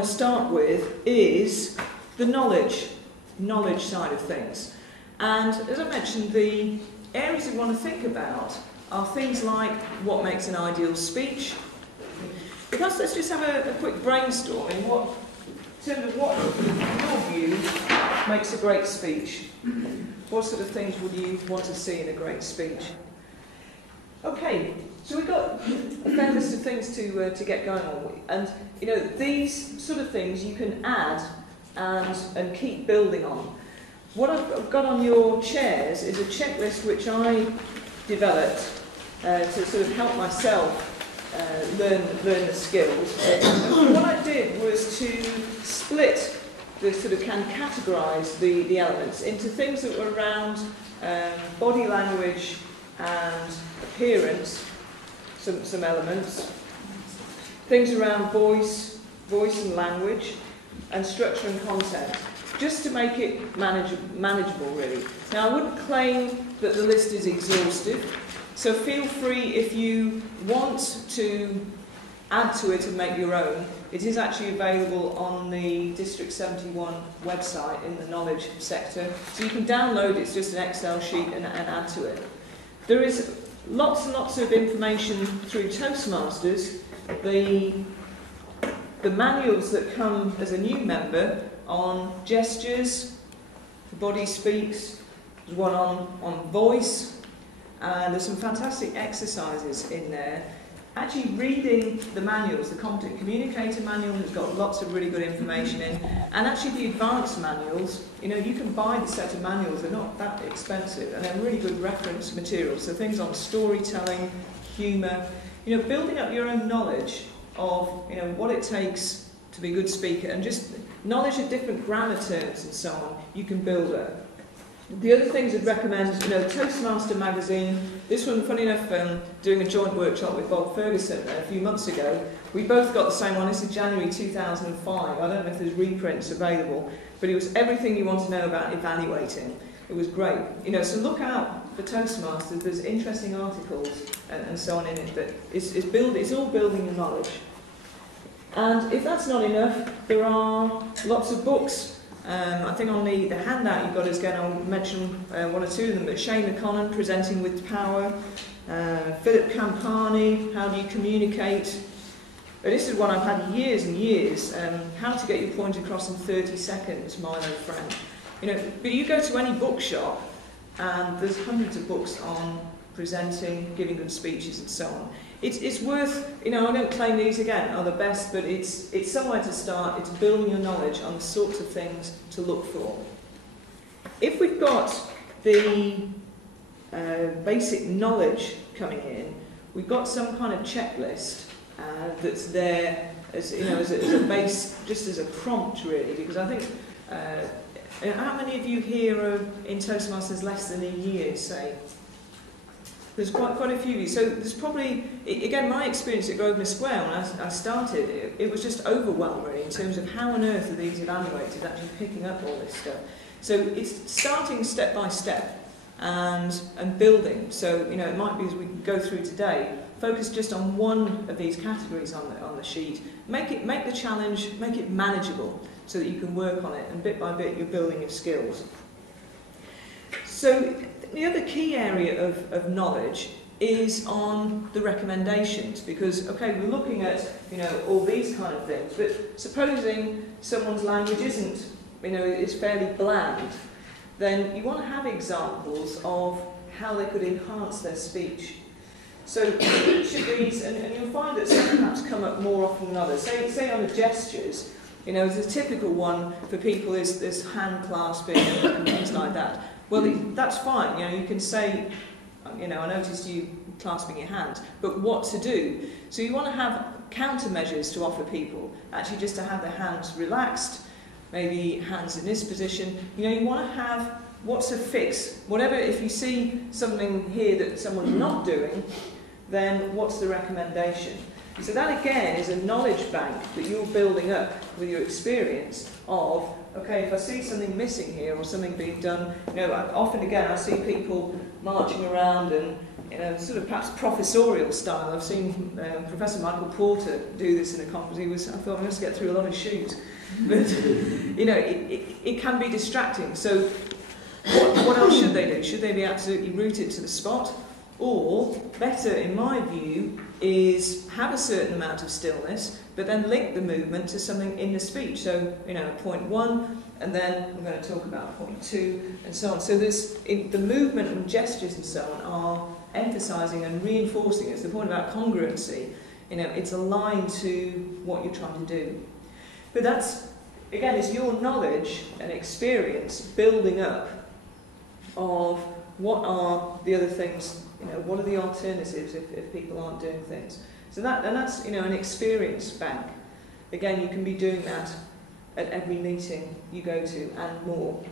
want to start with is the knowledge side of things. And as I mentioned, the areas we want to think about are things like what makes an ideal speech. Because let's just have a quick brainstorm in terms of what, in your view, makes a great speech. What sort of things would you want to see in a great speech? Okay, so we've got a fair list of things to get going on with. And, you know, these sort of things you can add and keep building on. What I've got on your chairs is a checklist which I developed to sort of help myself learn the skills. And what I did was to split categorise the elements into things that were around body language and appearance, some elements, things around voice and language, and structure and content, just to make it manageable really. Now I wouldn't claim that the list is exhaustive, so feel free if you want to add to it and make your own. It is actually available on the District 71 website in the knowledge sector, so you can download it. It's just an Excel sheet and add to it. There is lots and lots of information through Toastmasters. The manuals that come as a new member on gestures, the body speaks, there's one on voice, and there's some fantastic exercises in there. Actually reading the manuals, the Competent Communicator manual has got lots of really good information in, and actually the advanced manuals, you know, you can buy the set of manuals, they're not that expensive, and they're really good reference materials, so things on storytelling, humour, you know, building up your own knowledge of, you know, what it takes to be a good speaker, and just knowledge of different grammar terms and so on, you can build up. The other things I'd recommend, you know, Toastmaster magazine. This one, funny enough, doing a joint workshop with Bob Ferguson a few months ago, we both got the same one. This is January 2005. I don't know if there's reprints available, but it was everything you want to know about evaluating. It was great. You know, so look out for Toastmasters. There's interesting articles and so on in it that it's all building your knowledge. And if that's not enough, there are lots of books. I think on the handout you've got is going to mention one or two of them, but Shane McConnell, Presenting with Power, Philip Campani, How Do You Communicate? But this is one I've had years and years, How to Get Your Point Across in 30 Seconds, Milo Friend. You know, but you go to any bookshop and there's hundreds of books on presenting, giving good speeches and so on. It's worth, you know, I don't claim these again are the best, but it's somewhere to start. It's building your knowledge on the sorts of things to look for. If we've got the basic knowledge coming in, we've got some kind of checklist that's there as, you know, as a base, just as a prompt really, because I think, how many of you here are in Toastmasters less than a year, say? There's quite a few of you. So there's probably, again, my experience at Grosvenor Square when I started, it was just overwhelmed really in terms of how on earth are these evaluators actually picking up all this stuff. So it's starting step by step and building. So, you know, it might be as we go through today, focus just on one of these categories on the sheet. Make the challenge, make it manageable so that you can work on it, and bit by bit you're building your skills. So the other key area of knowledge is on the recommendations, because, okay, we're looking at, you know, all these kind of things, but supposing someone's language isn't, you know, is fairly bland, then you want to have examples of how they could enhance their speech. So each of these, and you'll find that some perhaps come up more often than others. Say on the gestures, you know, the typical one for people is this hand clasping and things like that. Well, that's fine, you know, you can say, you know, I noticed you clasping your hand, but what to do? So you want to have countermeasures to offer people, actually just to have their hands relaxed, maybe hands in this position. You know, you want to have what's a fix. Whatever, if you see something here that someone's not doing, then what's the recommendation? So that again is a knowledge bank that you're building up with your experience of, okay, if I see something missing here or something being done, you know, often again I see people marching around and, you know, sort of perhaps professorial style. I've seen Professor Michael Porter do this in a conference. I thought I must get through a lot of shoes. But, you know, it can be distracting. So what else should they do? Should they be absolutely rooted to the spot? Or, better in my view, is have a certain amount of stillness, but then link the movement to something in the speech. So, you know, point 1, and then I'm going to talk about point 2, and so on. So the movement and gestures and so on are emphasising and reinforcing. It's the point about congruency. You know, it's aligned to what you're trying to do. But that's, again, it's your knowledge and experience building up of what are the other things, you know, what are the alternatives if people aren't doing things. So that's, you know, an experience bank. Again, you can be doing that at every meeting you go to and more.